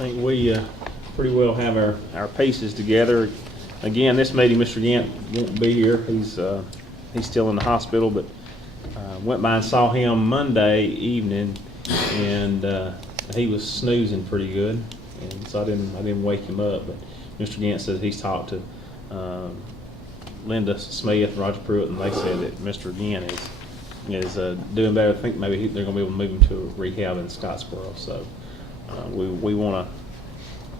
think we pretty well have our pieces together. Again, this meeting, Mr. Gant won't be here. He's still in the hospital, but went by and saw him Monday evening, and he was snoozing pretty good, and so I didn't wake him up. But Mr. Gant says he's talked to Linda Smith, Roger Pruitt, and they said that Mr. Gant is doing better. I think maybe they're going to be able to move him to a rehab in Scottsboro. So we want to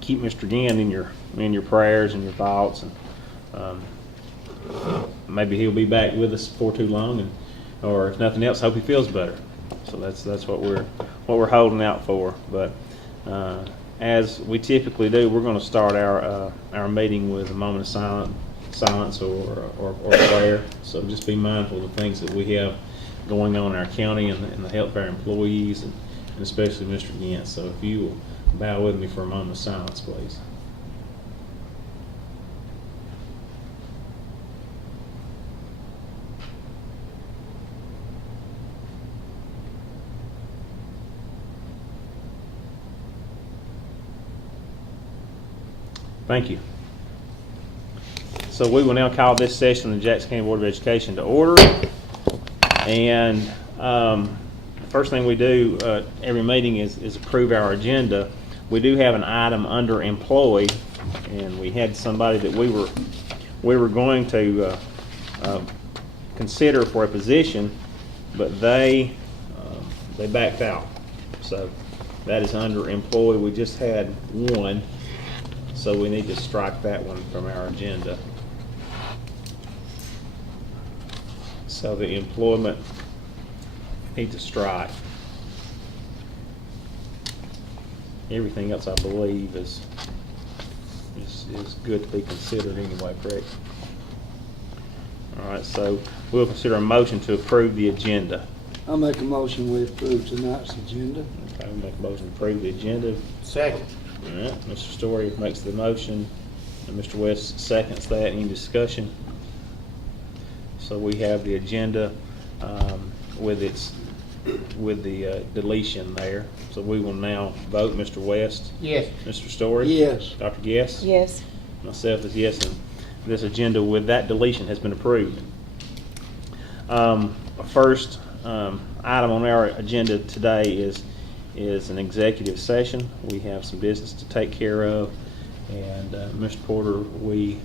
keep Mr. Gant in your prayers and your thoughts, and maybe he'll be back with us before too long, and or if nothing else, hope he feels better. So that's what we're holding out for. But as we typically do, we're going to start our meeting with a moment of silence or prayer. So just be mindful of the things that we have going on in our county and the health of our employees, and especially Mr. Gant. So if you will bow with me for a moment of silence, please. Thank you. So we will now call this session of the Jackson County Board of Education to order. And first thing we do every meeting is approve our agenda. We do have an item under employee, and we had somebody that we were going to consider for a position, but they backed out. So that is under employee. We just had one, so we need to strike that one from our agenda. So the employment need to strike. Everything else, I believe, is good to be considered anyway, correct? All right, so we'll consider a motion to approve the agenda. I'll make a motion we approve tonight's agenda. Okay, we'll make a motion to approve the agenda. Second. All right, Mr. Story makes the motion, and Mr. West seconds that. Any discussion? So we have the agenda with the deletion there. So we will now vote. Mr. West? Yes. Mr. Story? Yes. Dr. Guess? Yes. Myself is yes, and this agenda with that deletion has been approved. First item on our agenda today is an executive session. We have some business to take care of, and Mr. Porter, we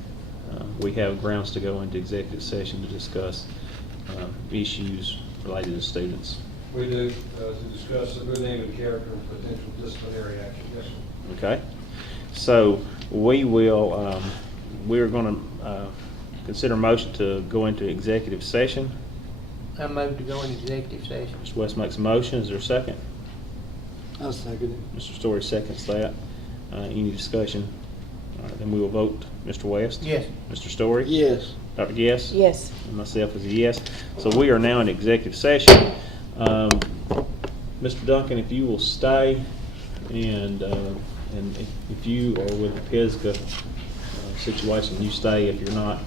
have grounds to go into executive session to discuss issues related to students. We do, to discuss the good name and character and potential disciplinary action. Yes, sir. Okay, so we're going to consider a motion to go into executive session. I move to go into executive session. Mr. West makes a motion. Is there a second? I'll second it. Mr. Story seconds that. Any discussion? All right, then we will vote. Mr. West? Yes. Mr. Story? Yes. Dr. Guess? Yes. And myself is a yes. So we are now in executive session. Mr. Duncan, if you will stay, and if you are with the Pisgah situation, you stay. If you're not,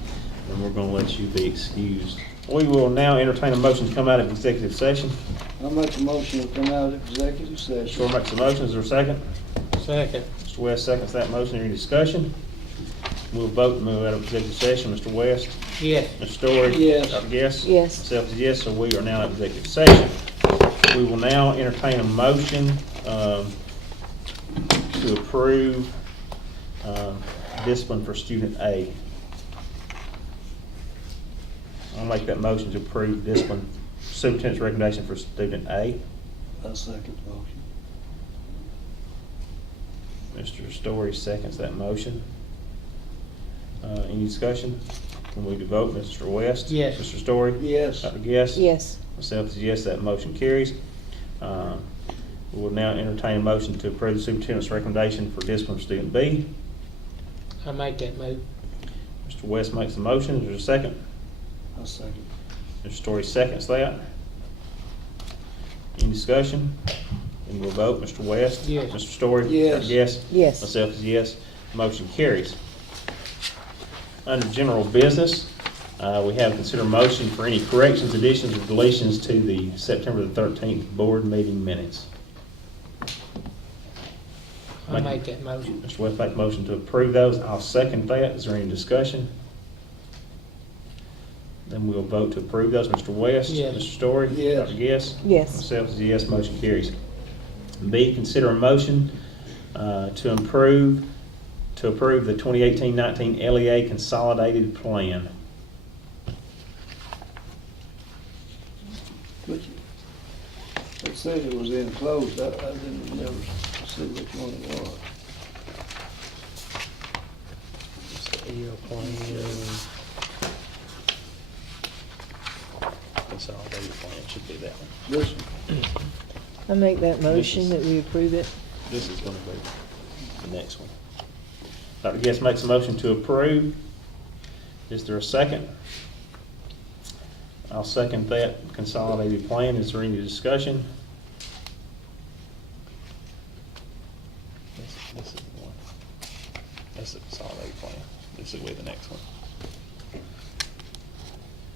then we're going to let you be excused. We will now entertain a motion to come out of executive session. I'll make a motion to come out of executive session. Story makes a motion. Is there a second? Second. Mr. West seconds that motion. Any discussion? We'll vote and move out of executive session. Mr. West? Yes. Mr. Story? Yes. Dr. Guess? Yes. Myself is yes, so we are now in executive session. We will now entertain a motion to approve discipline for student A. I'll make that motion to approve discipline, superintendent's recommendation for student A. I'll second the motion. Mr. Story seconds that motion. Any discussion? Can we vote? Mr. West? Yes. Mr. Story? Yes. Dr. Guess? Yes. Myself is yes, that motion carries. We will now entertain a motion to approve the superintendent's recommendation for discipline for student B. I make that move. Mr. West makes the motion. Is there a second? I'll second. Mr. Story seconds that. Any discussion? And we'll vote. Mr. West? Yes. Mr. Story? Yes. Dr. Guess? Yes. Myself is yes. Motion carries. Under general business, we have consider motion for any corrections, additions, or deletions to the September the 13th board meeting minutes. I'll make that motion. Mr. West make a motion to approve those. I'll second that. Is there any discussion? Then we'll vote to approve those. Mr. West? Yes. Mr. Story? Yes. Dr. Guess? Yes. Myself is a yes, motion carries. B, consider a motion to approve the 2018-19 LEA Consolidated Plan. Which, it said it was enclosed, I didn't never see which one it was. Consolidated Plan should be that one. This one, I make that This motion is- that we approve it. This is gonna be the next one. Dr. Guest makes a motion to approve. Is there a second? I'll second that consolidated plan. Is there any discussion? This is the one. That's the consolidated plan. This will be the next one.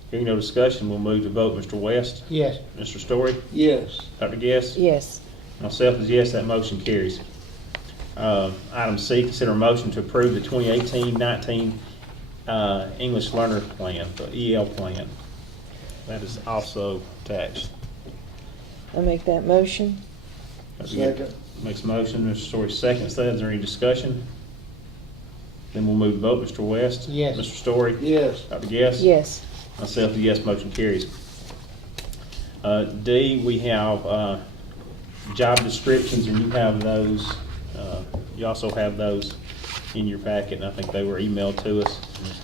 Hearing no discussion, we'll move to vote. Mr. West? Yes. Mr. Story? yes, Dr. Guest? Yes. Myself is yes, that motion carries. Item C, consider a motion to approve the 2018-19 English Learner Plan, the EL plan. That is also attached. I make that motion. second, Makes a motion, Mr. Story seconds that. Is there any discussion? Then we'll move to vote. Mr. West? Yes. Mr. Story? yes, Dr. Guess? Yes. Myself is yes, motion carries. D, we have job descriptions, and you have those, you also have those in your packet, and I think they were emailed to us.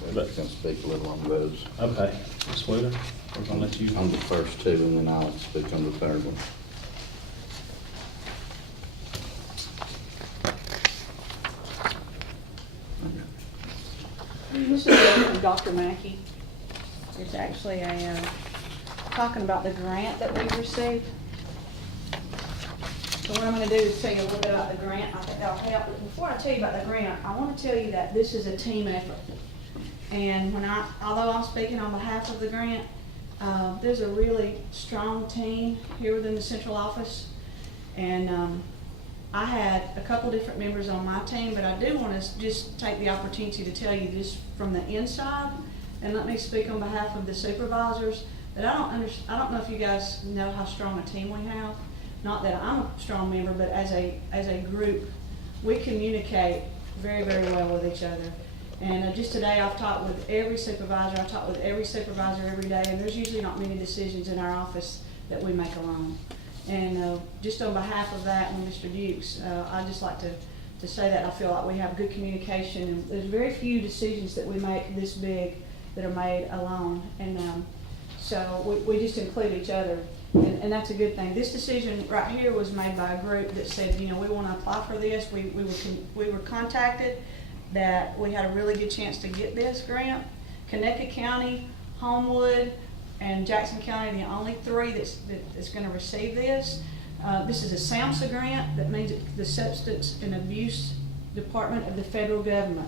I But- can speak a little on those. Okay, Ms. Wheeler, we're gonna let you. On the first two, and then I'll speak on the third one. This is from Dr. Mackey. It's actually talking about the grant that we received. So what I'm gonna do is tell you a little bit about the grant. I think that'll help. But before I tell you about the grant, I wanna tell you that this is a team effort. And although I'm speaking on behalf of the grant, there's a really strong team here within the central office. And I had a couple different members on my team, but I do want to just take the opportunity to tell you this from the inside, and let me speak on behalf of the supervisors, that I don't know if you guys know how strong a team we have. Not that I'm a strong member, but as a group, we communicate very, very well with each other. And just today, I've talked with every supervisor, every day, and there's usually not many decisions in our office that we make alone. And just on behalf of that and Mr. Dukes, I'd just like to say that I feel like we have good communication, and there's very few decisions that we make this big that are made alone. And so we just include each other, and that's a good thing. This decision right here was made by a group that said, you know, we want to apply for this. We were contacted that we had a really good chance to get this grant. Connecticut County, Homewood, and Jackson County, the only three that's going to receive this. This is a SAMHSA grant. That means it's the Substance and Abuse Department of the federal government.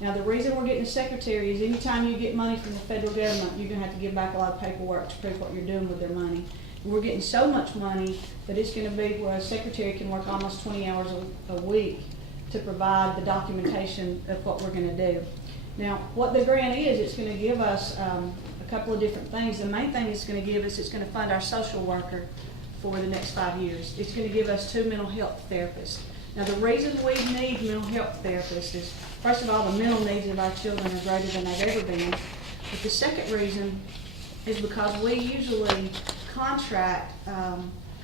Now, the reason we're getting a secretary is anytime you get money from the federal government, you're going to have to give back a lot of paperwork to prove what you're doing with their money. We're getting so much money that it's going to be where a secretary can work almost 20 hours a week to provide the documentation of what we're going to do. Now, what the grant is, it's going to give us a couple of different things. The main thing it's going to give us, it's going to fund our social worker for the next 5 years. It's going to give us 2 mental health therapists. Now, the reason we need mental health therapists is, first of all, the mental needs of our children are greater than they've ever been. But the second reason is because we usually contract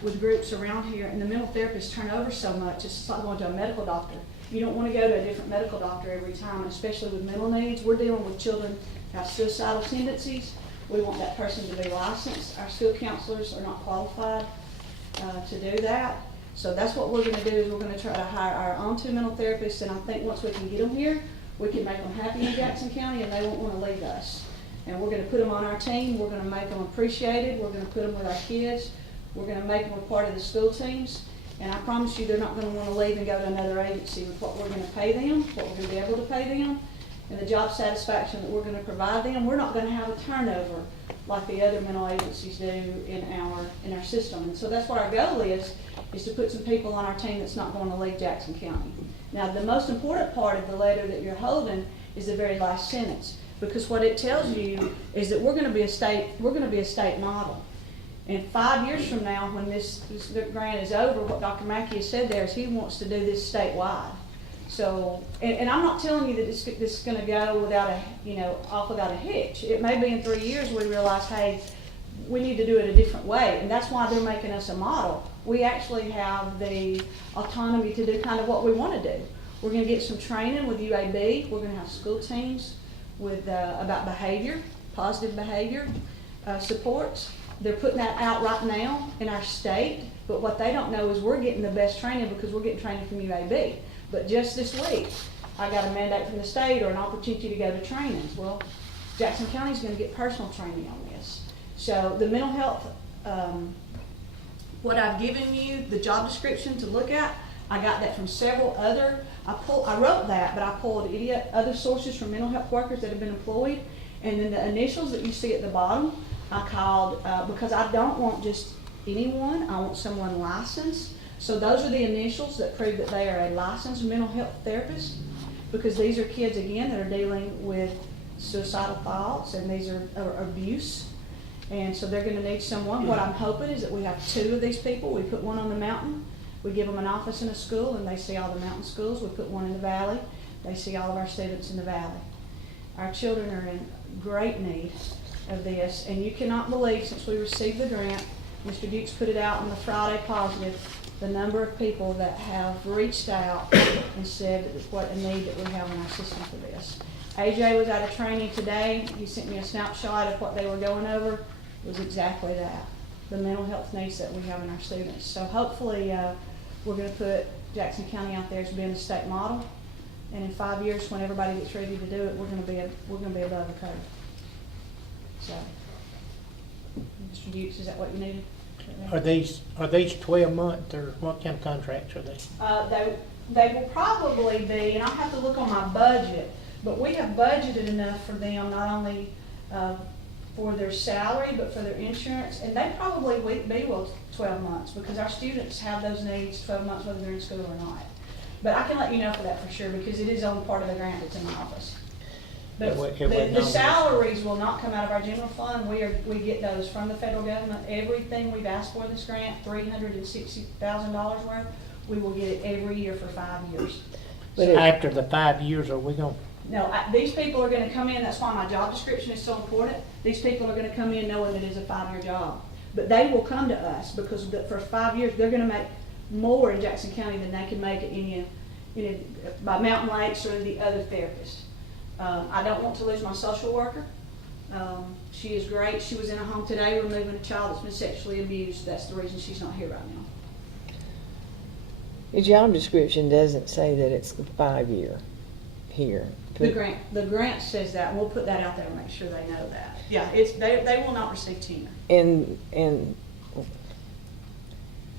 with groups around here, and the mental therapists turn over so much. It's just like going to a medical doctor. You don't want to go to a different medical doctor every time, especially with mental needs. We're dealing with children who have suicidal tendencies. We want that person to be licensed. Our school counselors are not qualified to do that. So that's what we're going to do, is we're going to try to hire our own 2 mental therapists, and I think once we can get them here, we can make them happy in Jackson County, and they won't want to leave us. And we're going to put them on our team. We're going to make them appreciated. We're going to put them with our kids. We're going to make them a part of the school teams. And I promise you, they're not going to want to leave and go to another agency with what we're going to pay them, what we're going to be able to pay them, and the job satisfaction that we're going to provide them. We're not going to have a turnover like the other mental agencies do in our system. And so that's what our goal is to put some people on our team that's not going to leave Jackson County. Now, the most important part of the letter that you're holding is the very last sentence, because what it tells you is that we're gonna be a state model. And 5 years from now, when this grant is over, what Dr. Mackey has said there is he wants to do this statewide. So, and I'm not telling you that this is gonna go without off without a hitch. It may be in 3 years we realize, hey, we need to do it a different way, and that's why they're making us a model. We actually have the autonomy to do kind of what we wanna do. We're gonna get some training with UAB, we're gonna have school teams with, about behavior, positive behavior, supports. They're putting that out right now in our state, but what they don't know is we're getting the best training because we're getting training from UAB. But just this week, I got a mandate from the state or an opportunity to go to trainings. Well, Jackson County's gonna get personal training on this. So the mental health, what I've given you, the job description to look at, I got that from several other, I wrote that, but I pulled other sources from mental health workers that have been employed. And then the initials that you see at the bottom, I called, because I don't want just anyone, I want someone licensed. So those are the initials that prove that they are a licensed mental health therapist, because these are kids, again, that are dealing with suicidal thoughts, and these are abuse. And so they're gonna need someone. What I'm hoping is that we have 2 of these people. We put one on the mountain, we give them an office in a school, and they see all the mountain schools. We put one in the valley, they see all of our students in the valley. Our children are in great need of this, and you cannot believe, since we received the grant, Mr. Dukes put it out on the Friday Positive, the number of people that have reached out and said what a need that we have in our system for this. AJ was at a training today. He sent me a snapshot of what they were going over. It was exactly that, the mental health needs that we have in our students. So hopefully we're going to put Jackson County out there as being a state model, and in 5 years, when everybody gets ready to do it, we're going to be above the curve. So, Mr. Dukes, is that what you needed? Are these 12-month, or what kind of contracts are they? They will probably be, and I'll have to look on my budget, but we have budgeted enough for them, not only for their salary, but for their insurance, and they probably will be 12 months, because our students have those needs 12 months whether they're in school or not. But I can let you know for that for sure, because it is on part of the grant that's in my office. But the salaries will not come out of our general fund. We get those from the federal government. Everything we've asked for in this grant, $360,000 worth, we will get it every year for 5 years. So after the 5 years, are we gonna? No, these people are gonna come in, that's why my job description is so important. These people are gonna come in knowing that it's a 5-year job. But they will come to us, because for 5 years, they're gonna make more in Jackson County than they can make at by Mountain Lakes or the other therapists. I don't want to lose my social worker. She is great. She was in a home today removing a child that's been sexually abused. That's the reason she's not here right now. The job description doesn't say that it's the 5-year here. The grant says that, and we'll put that out there and make sure they know that. Yeah, they will not receive tenure.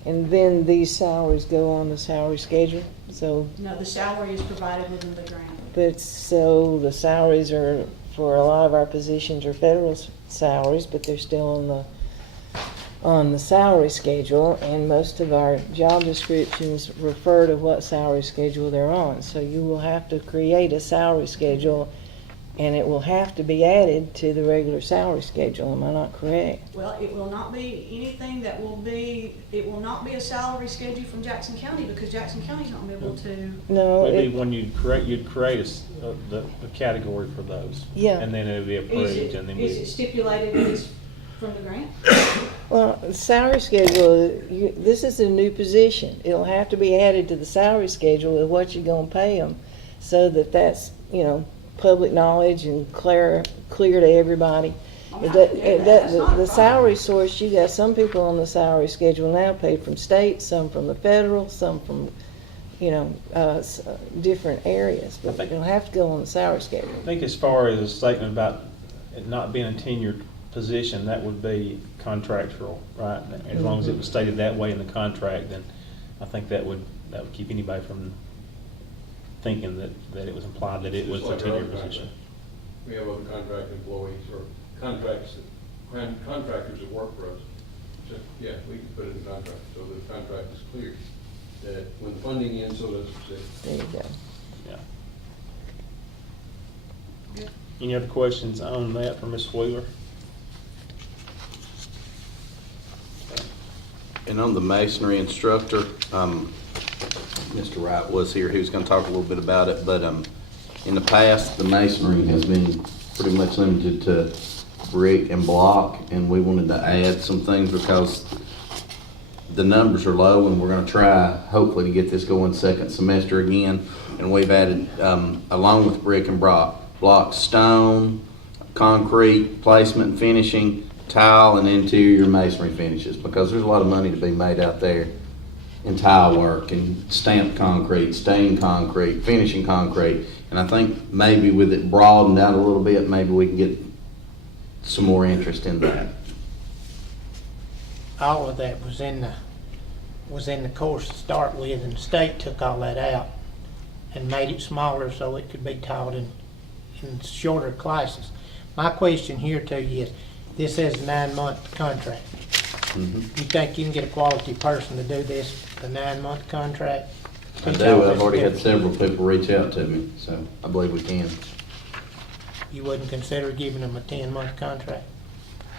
And then these salaries go on the salary schedule, so. No, the salary is provided within the grant. But so the salaries are, for a lot of our positions, are federal salaries, but they're still on the salary schedule, and most of our job descriptions refer to what salary schedule they're on. So you will have to create a salary schedule, and it will have to be added to the regular salary schedule. Am I not correct? Well, it will not be anything that will be, it will not be a salary schedule from Jackson County, because Jackson County's not able to. No. Maybe when you'd create the category for those. Yeah. And then it would be approved, and then Is it stipulated that it's from the grant? Well, the salary schedule, this is a new position. It'll have to be added to the salary schedule of what you're gonna pay them, so that that's, public knowledge and clear to everybody. The salary source, you got some people on the salary schedule now paid from state, some from the federal, some from, different areas, but it'll have to go on the salary schedule. I think as far as a statement about it not being a tenured position, that would be contractual, right? As long as it was stated that way in the contract, then I think that would keep anybody from thinking that it was implied that it was a tenured position. We have other contract employees or contractors that work for us. So, yeah, we can put it in the contract so the contract is clear. that when funding ends, so does the city. There you go. Any other questions on that for Ms. Wheeler? And on the masonry instructor, Mr. Wright was here, he was gonna talk a little bit about it, but, in the past, the masonry has been pretty much limited to brick and block, and we wanted to add some things because the numbers are low, and we're gonna try, hopefully, to get this going second semester again. And we've added, along with brick and block, stone, concrete, placement and finishing, tile, and interior masonry finishes, because there's a lot of money to be made out there in tile work and stamped concrete, stained concrete, finishing concrete. And I think maybe with it broadened out a little bit, maybe we can get some more interest in that. All of that was in the course to start with, and the state took all that out and made it smaller so it could be taught in shorter classes. My question here to you is, this is a 9-month contract. Mhm. You think you can get a quality person to do this, a 9-month contract? I Teach all do, I've this already had different- several people reach out to me, so I believe we can. You wouldn't consider giving them a 10-month contract?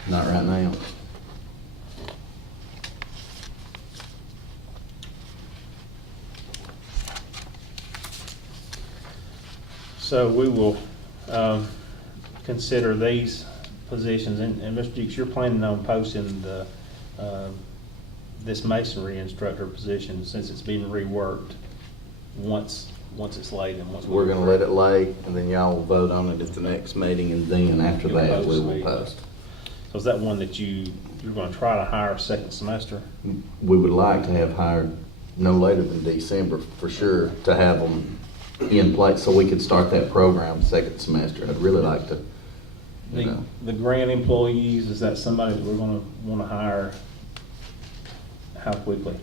Not right now. So we will consider these positions, and Mr. Dukes, you're planning on posting the, this masonry instructor position since it's being reworked once it's laid and once. We're gonna let it lay, and then y'all will vote on it at the next meeting, and then after You'll that, we post will the- post. So is that one that you're gonna try to hire second semester? We would like to have hired no later than December, for sure, to have them in place, so we could start that program second semester. I'd really like to, you know. The grant employees, is that somebody that we're gonna wanna hire? How quickly?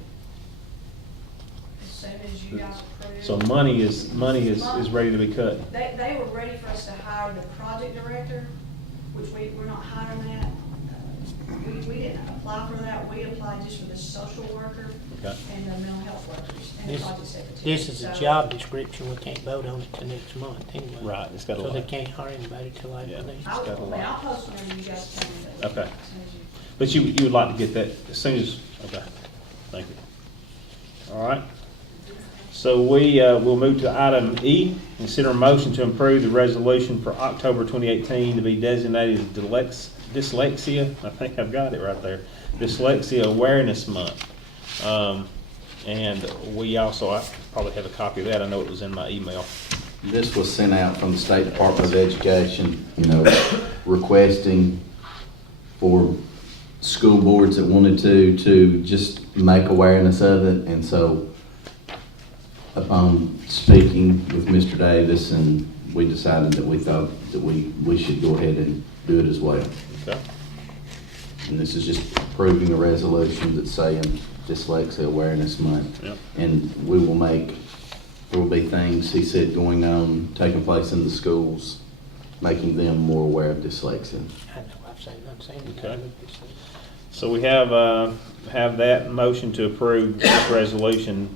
As soon as you guys approve. So money is ready to be cut. They were ready for us to hire the project director, which we're not hiring that. We didn't apply for that, we applied just for the social worker Okay. and the mental health workers and the This- project secretary. This is a So- job description, we can't vote on it till next month anyway. Right, it's got a So they lot. can't hire anybody till Yeah. after next. I'll, got a lot. I'll post whenever you guys tell me that. Okay. As soon as you. But you would like to get that as soon as, okay, thank you. All right. So we'll move to item E, consider a motion to approve the resolution for October 2018 to be designated dyslexia, I think I've got it right there, Dyslexia Awareness Month. And we also, I probably have a copy of that, I know it was in my email. This was sent out from the State Department of Education, requesting for school boards that wanted to just make awareness of it. And so upon speaking with Mr. Davis, and we decided that we thought that we should go ahead and do it as well. Okay. And this is just approving a resolution that's saying Dyslexia Awareness Month. Yep. And there will be things, he said, going on, taking place in the schools, making them more aware of dyslexia. I know, I've seen it. Okay. So we have that motion to approve this resolution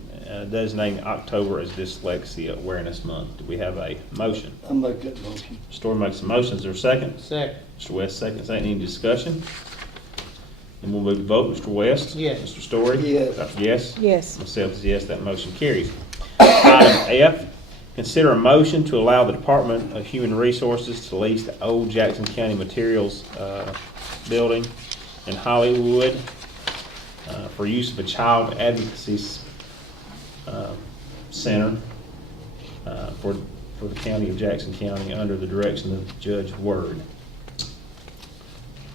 designating October as Dyslexia Awareness Month. Do we have a motion? I'll make that motion. Story makes a motion. Is there a second? Second. Mr. West seconds. Any discussion? And we'll move to vote. Mr. West? Yes. Mr. Story? Yes. Yes? Yes. Myself is yes. That motion carries. Item F, consider a motion to allow the Department of Human Resources to lease the old Jackson County Materials building in Hollywood for use of a child advocacy center for the county of Jackson County under the direction of Judge Word.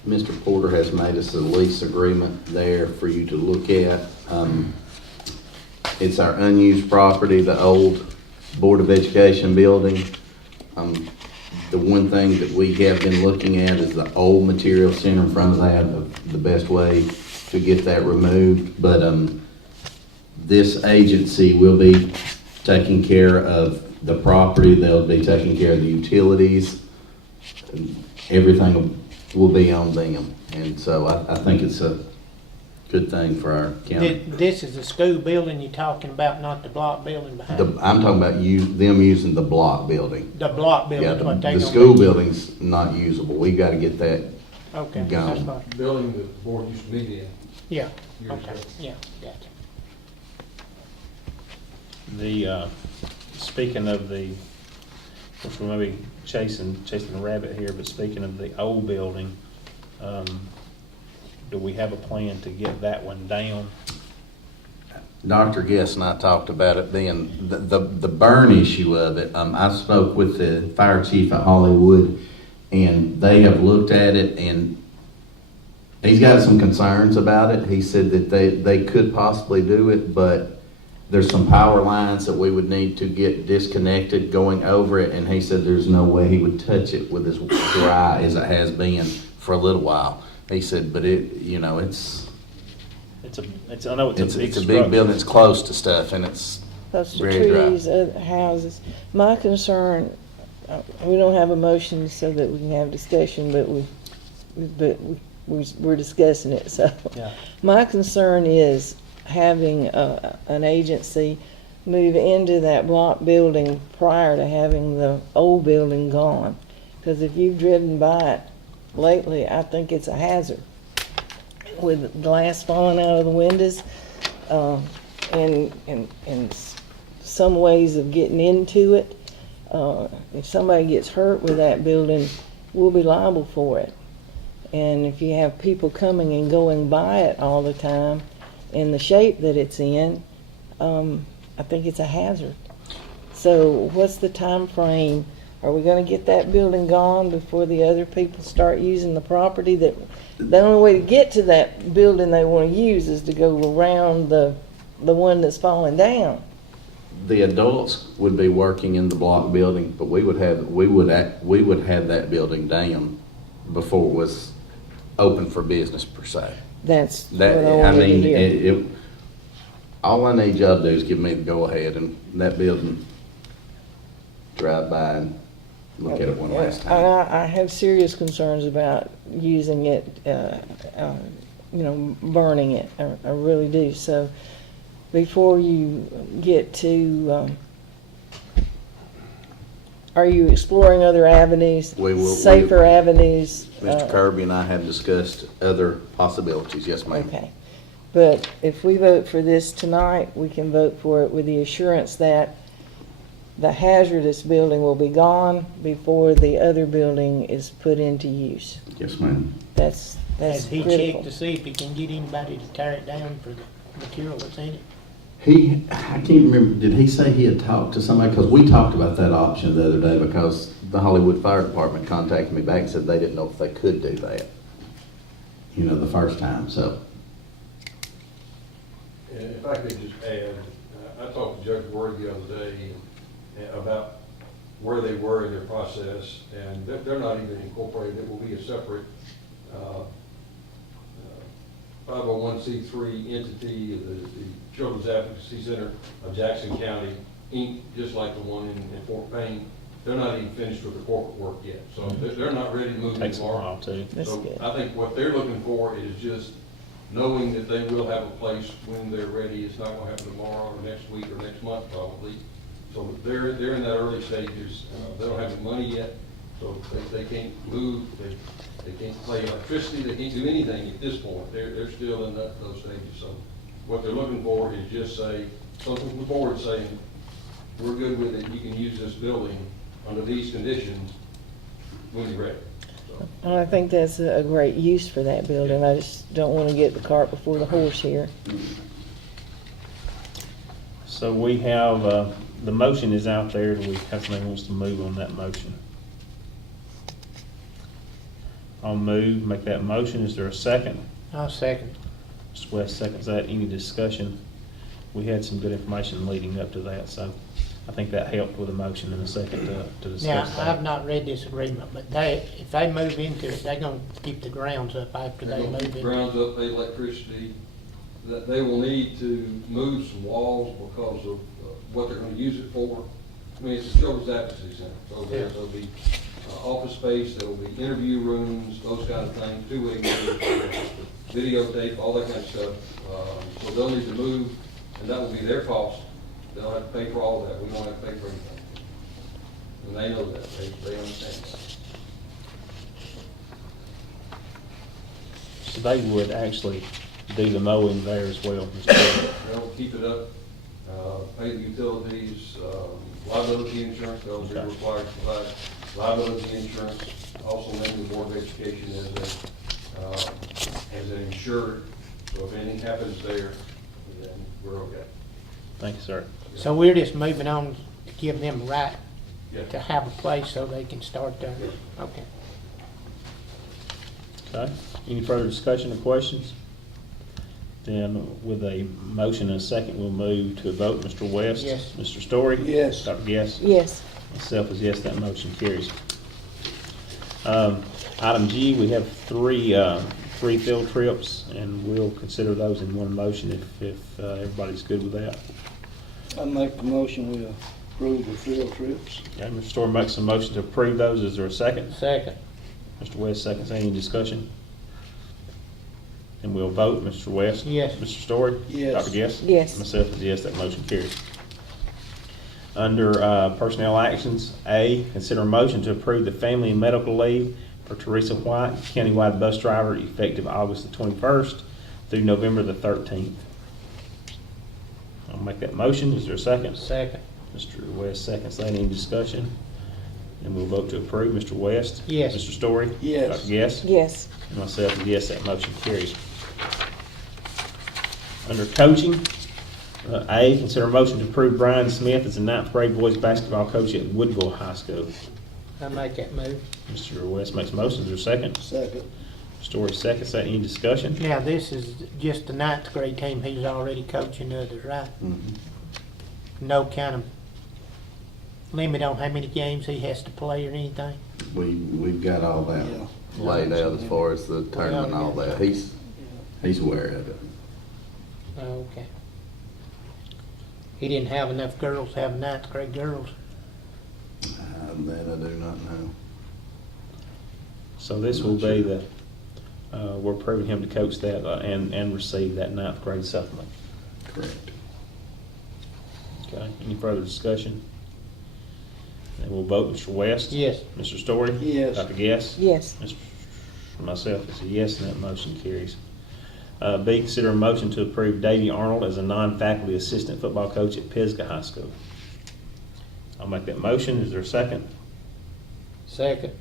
Mr. Porter has made us a lease agreement there for you to look at. It's our unused property, the old Board of Education building. The one thing that we have been looking at is the old material center in front of that, of the best way to get that removed. But this agency will be taking care of the property, they'll be taking care of the utilities, everything will be on them. And so I think it's good thing for our county. This is the school building you're talking about, not the block building behind it. I'm talking about them using the block building. The block Yeah, building is what they the gonna school be. building's not usable. We gotta get that. Okay, gone. that's fine. Building the board used to meet in Yeah, years okay, ago. yeah, gotcha. The, speaking of the, which we may be chasing a rabbit here, but speaking of the old building, do we have a plan to get that one down? Dr. Guest and I talked about it being, the burn issue of it. I spoke with the fire chief at Hollywood, and they have looked at it, and he's got some concerns about it. He said that they could possibly do it, but there's some power lines that we would need to get disconnected going over it, and he said there's no way he would touch it with as dry as it has been for a little while. He said, but it, you know, it's I know it's a big a big structure. building, it's close to stuff, and it's Close to very dry. trees, other houses. My concern, we don't have a motion so that we can have discussion, but we're discussing it, so. Yeah. My concern is having an agency move into that block building prior to having the old building gone. Because if you've driven by it lately, I think it's a hazard with glass falling out of the windows, and some ways of getting into it. If somebody gets hurt with that building, we'll be liable for it. And if you have people coming and going by it all the time in the shape that it's in, I think it's a hazard. So what's the time frame? Are we gonna get that building gone before the other people start using the property? That the only way to get to that building they wanna use is to go around the one that's falling down. The adults would be working in the block building, but we would have that building down before it was open for business per se. That's what That, I I wanted to mean, hear. all I need y'all to do is give me the go-ahead, and that building, drive by and look at it one last time. I have serious concerns about using it, burning it. I really do. So before you get to, are you exploring other avenues? We will- Safer avenues? Mr. Kirby and I have discussed other possibilities, yes, ma'am. Okay. But if we vote for this tonight, we can vote for it with the assurance that the hazardous building will be gone before the other building is put into use. Yes, ma'am. That's Has he critical. checked to see if he can get anybody to tear it down for the material that's in it? I can't remember, did he say he had talked to somebody? Because we talked about that option the other day, because the Hollywood Fire Department contacted me back and said they didn't know if they could do that, the first time, so. And if I could just add, I talked to Judge Ward the other day about where they were in their process, and they're not even incorporated. It will be a separate 501c3 entity, the Children's Advocacy Center of Jackson County, Inc., just like the one in Fort Payne. They're not even finished with the corporate work yet, so they're not ready to move Takes a tomorrow. while too. That's So good. I think what they're looking for is just knowing that they will have a place when they're ready. It's not gonna happen tomorrow or next week or next month probably. So they're in that early stages. They don't have the money yet, so they can't move, they can't play electricity, they can't do anything at this point. They're still in those stages. So what they're looking for is just something from the board saying, we're good with it, you can use this building under these conditions when you're ready. So, And I think that's a great use for that building. I just don't want to get the cart before the horse here. So we have, the motion is out there. Do we have somebody who wants to move on that motion? I'll make that motion. Is there a second? I'll second. Mr. West seconds that. Any discussion? We had some good information leading up to that, so I think that helped with the motion in a second to Now, discuss I've that. not read this agreement, but if they move into it, they're gonna keep the grounds up after they're they gonna move keep the into it. grounds up, pay electricity, that they will need to move some walls because of what they're gonna use it for. I mean, it's a children's advocacy center, so there'll be office space, there will be interview rooms, those kind of things, two-way meetings, videotape, all that kind of stuff. So they'll need to move, and that will be their cost. They'll have to pay for all that. We don't have to pay for anything. And they know that. They understand that. So they would actually do the mowing there as well, Mr. Chairman. They'll keep it up, pay the utilities, liability insurance, they'll be Okay. required to provide liability insurance. Also name the Board of Education as an insured, so if anything happens there, then we're okay. Thank you, sir. So we're just moving on to give them the right Yeah. to have a place so they can start their, okay. Okay, any further discussion or questions? Then with a motion and a second, we'll move to a vote. Mr. West? Yes. Mr. Story? Yes. Dr. Guess? Yes. Myself is yes, that motion carries. Item G, we have three field trips, and we'll consider those in one motion if everybody's good with that. I make the motion, we approve the field trips. Okay, Mr. Story makes a motion to approve those. Is there a second? Second. Mr. West seconds. Any discussion? And we'll vote. Mr. West? Yes. Mr. Story? Yes. Dr. Guess? Yes. Myself is yes, that motion carries. Under personnel actions, A, consider a motion to approve the family and medical leave for Teresa White, countywide bus driver, effective August the 21st through November the 13th. I'll make that motion. Is there a second? Second. Mr. West seconds that. Any discussion? And we'll vote to approve. Mr. West? Yes. Mr. Story? Yes. Dr. Guess? Yes. And myself is yes, that motion carries. Under coaching, A, consider a motion to approve Brian Smith as a ninth grade boys basketball coach at Woodville High School. I make that move. Mr. West makes a motion. Is there a second? Second. Story seconds that. Any discussion? Now, this is just the ninth grade team. He's already coaching others, right? No kind of limit on how many games he has to play or anything? We've got all that Yeah. laid out as far as the tournament and all that. He's aware of it. Oh, okay. He didn't have enough girls to have ninth grade girls. That I do not know. So this will be the, we're approving him to coach that and receive that ninth grade supplement. Correct. Okay, any further discussion? And we'll vote. Mr. West? Yes. Mr. Story? Yes. Dr. Guess? Yes. Myself is a yes, and that motion carries. B, consider a motion to approve Davey Arnold as a non-faculty assistant football coach at Pisgah High School. I'll make that motion. Is there a second? Second.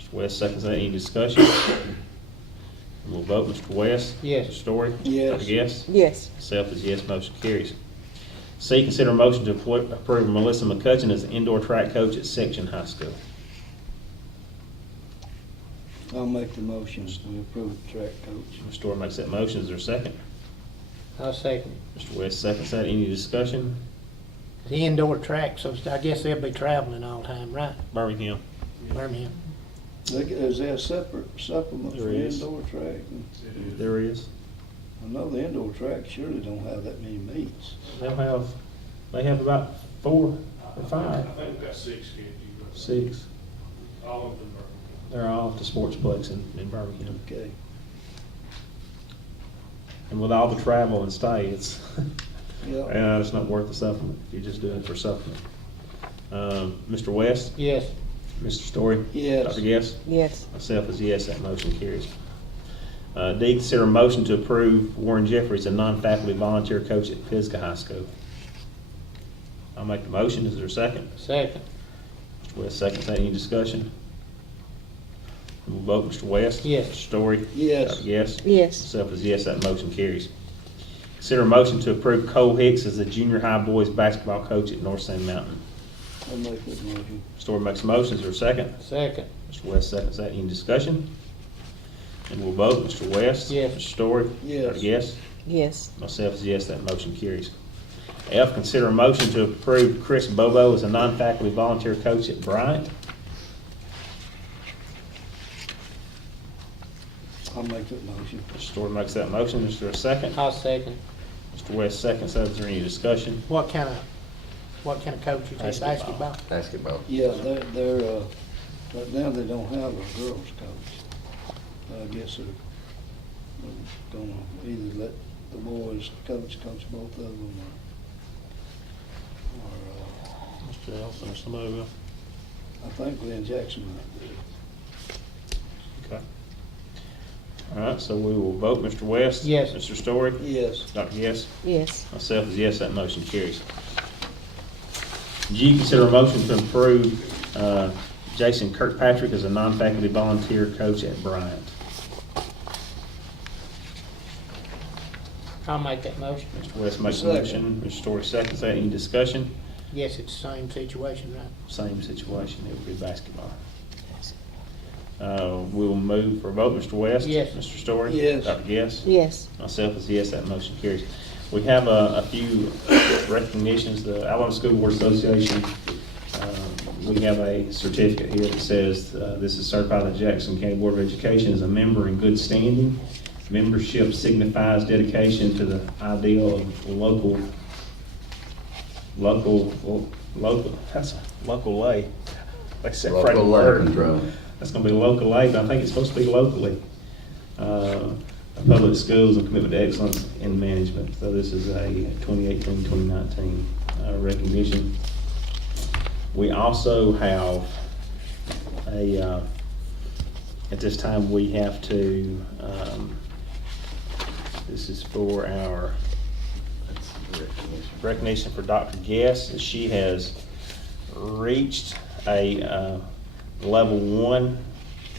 Mr. West seconds that. Any discussion? And we'll vote. Mr. West? Yes. Mr. Story? Yes. Dr. Guess? Yes. Myself is yes, motion carries. C, consider a motion to approve Melissa McCutcheon as an indoor track coach at Section High School. I'll make the motion, we approve the track coach. Mr. Story makes that motion. Is there a second? I'll second Mr. West seconds that. Any discussion? it. The indoor track, so I guess they'll be traveling all the time, right? Birmingham. Birmingham. Is there a separate supplement for There is. indoor track? There is. I know the indoor track surely don't have that many meets. They have about 4 or 5. I think we've got 6 kids. 6. All of them They're all at the Sportsplex in Birmingham. Okay. And with all the travel and stay, it's, Yeah. it's not worth the supplement if you just do it for supplement. Mr. West? Yes. Mr. Story? Yes. Dr. Guess? Yes. Myself is yes, that motion carries. D, consider a motion to approve Warren Jeffries, a non-faculty volunteer coach at Pisgah High School. I'll make the motion. Is there a second? Second. Mr. West seconds that. Any discussion? We'll vote. Mr. West? Yes. Mr. Story? Yes. Dr. Guess? Yes. Myself is yes, that motion carries. Consider a motion to approve Cole Hicks as the junior high boys basketball coach at North Sand Mountain. I'll make that motion. Story makes a motion. Is there a second? Second. Mr. West seconds that. Any discussion? And we'll vote. Mr. West? Yes. Mr. Story? Yes. Dr. Guess? Yes. Myself is yes, that motion carries. F, consider a motion to approve Chris Bobo as a non-faculty volunteer coach at Bryant. I'll make that motion. Mr. Story makes that motion. Is there a second? I'll second. Mr. West seconds that. Is there any discussion? What kind of coach is this? Basketball. Basketball? Basketball. Yeah, they're, right now they don't have a girls coach. I guess We're gonna either let the boys coach both of them, or, Mr. Ellison or somebody will. I think Glenn Jackson might do it. Okay. All right, so we will vote. Mr. West? Yes. Mr. Story? Yes. Dr. Guess? Yes. Myself is yes, that motion carries. G, consider a motion to approve Jason Kirkpatrick as a non-faculty volunteer coach at Bryant. I'll make that motion. Mr. West makes a motion, Mr. Story seconds that. Any discussion? Yes, it's the same situation, right? Same situation, it would be basketball. We'll move for a vote. Mr. West? Yes. Mr. Story? Yes. Dr. Guess? Yes. Myself is yes, that motion carries. We have a few recognitions. The Alabama School Board Association, we have a certificate here that says, this is certified by the Jackson County Board of Education as a member in good standing. Membership signifies dedication to the ideal of local, that's a local aid. They separate the Local aid word. control. That's gonna be local aid, but I think it's supposed to be locally. Public schools and commitment to excellence in management. So this is a 2018-2019 recognition. We also have at this time, we have to, this is for our recognition for Dr. Guess. She has reached a level 1,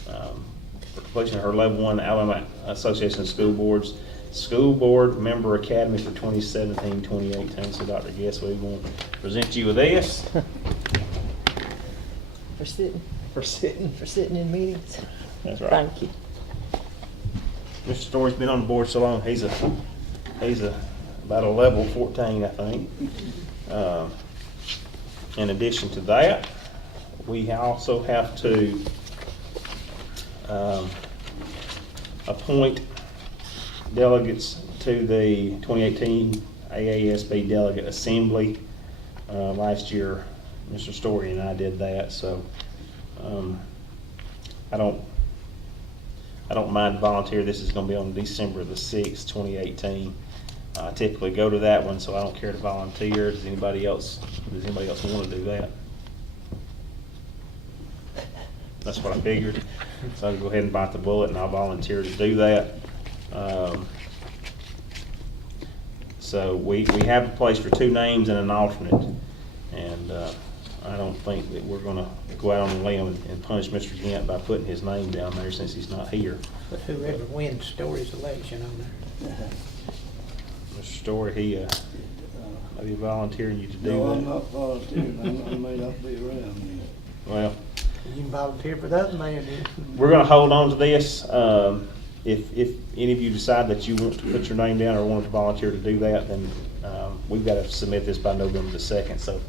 for completion of her level 1 Alabama Association of School Boards School Board Member Academy for 2017-2018. So Dr. Guess, we want to present you with this. For sitting in meetings. That's right. Thank you. Mr. Story's been on the board so long, he's about a level 14, I think. In addition to that, we also have to appoint delegates to the 2018 AASB Delegate Assembly. Last year, Mr. Story and I did that, so I don't mind volunteer. This is going to be on December the 6th, 2018. I typically go to that one, so I don't care to volunteer. Does anybody else want to do that? That's what I figured. So I'll go ahead and bite the bullet and I'll volunteer to do that. So we have a place for 2 names and an alternate. And I don't think that we're gonna go out on a limb and punish Mr. Gant by putting his name down there since he's not here. But whoever wins Story's election on there. Mr. Story, he maybe volunteering you to do that. No, I'm not volunteering, I may not be around then. Well, You can volunteer for that man. we're gonna hold on to this. If any of you decide that you want to put your name down or want to volunteer to do that, then we've got to submit this by November the 2nd. So,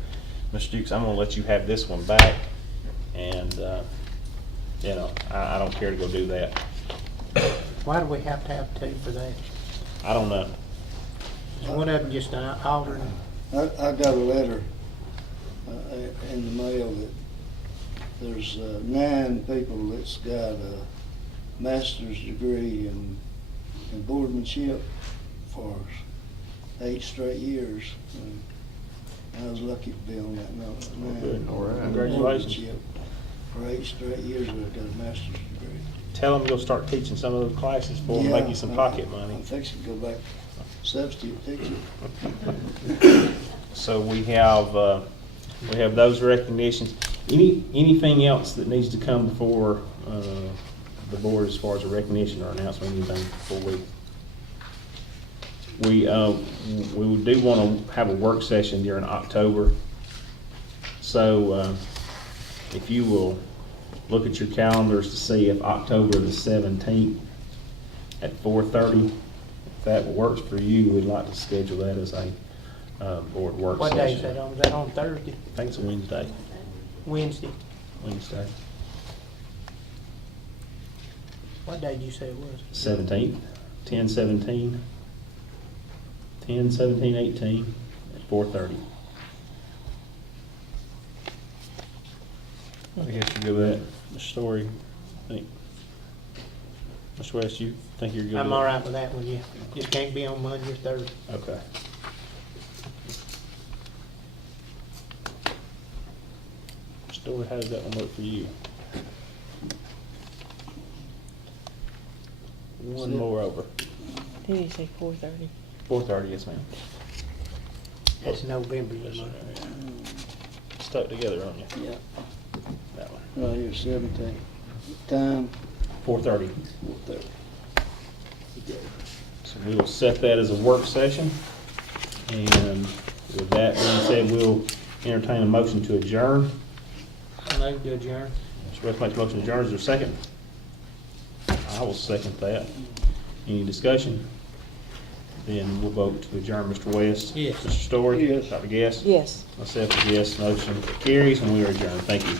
Mr. Dukes, I'm gonna let you have this one back, and I don't care to go do that. Why do we have to have 2 for that? I don't know. Is one of them just an alternate? I got a letter in the mail that there's 9 people that's got a master's degree in boardmanship for 8 straight years. And I was lucky to be on that number. Good. All right. Congratulations. For 8 straight years, I've got a master's degree. Tell them you'll start teaching some of those classes for them, make you some pocket money. I'm fixing to go back substitute teaching. So we have those recognitions. Anything else that needs to come before the board as far as a recognition or announcement, anything before we do want to have a work session during October. So if you will look at your calendars to see if October the 17th at 4:30, if that works for you, we'd like to schedule that as a board work What session. day is that on? Is that on Thursday? I think it's a Wednesday. Wednesday? Wednesday. What day did you say it was? 17th, 10/17, 10/17/18 at 4:30. I guess you're good with that, Mr. Story, I think. Mr. West, you think you're good? I'm with all it? right with that one, yeah. Just can't be on Monday or Thursday. Okay. Story, how does that one work for you? One more over. Did you say 4:30? 4:30, yes, ma'am. That's November, you know. Stuck together, aren't you? Yeah, That one. right here, 17. Time, 4:30. 4:30. So we will set that as a work session. And with that being said, we'll entertain a motion to adjourn. I move to adjourn. Mr. West makes a motion to adjourn. Is there a second? I will second that. Any discussion? Then we'll vote to adjourn. Mr. West? Yes. Mr. Story? Yes. Dr. Guest? Yes. Myself is yes. Motion carries and we are adjourned. Thank you.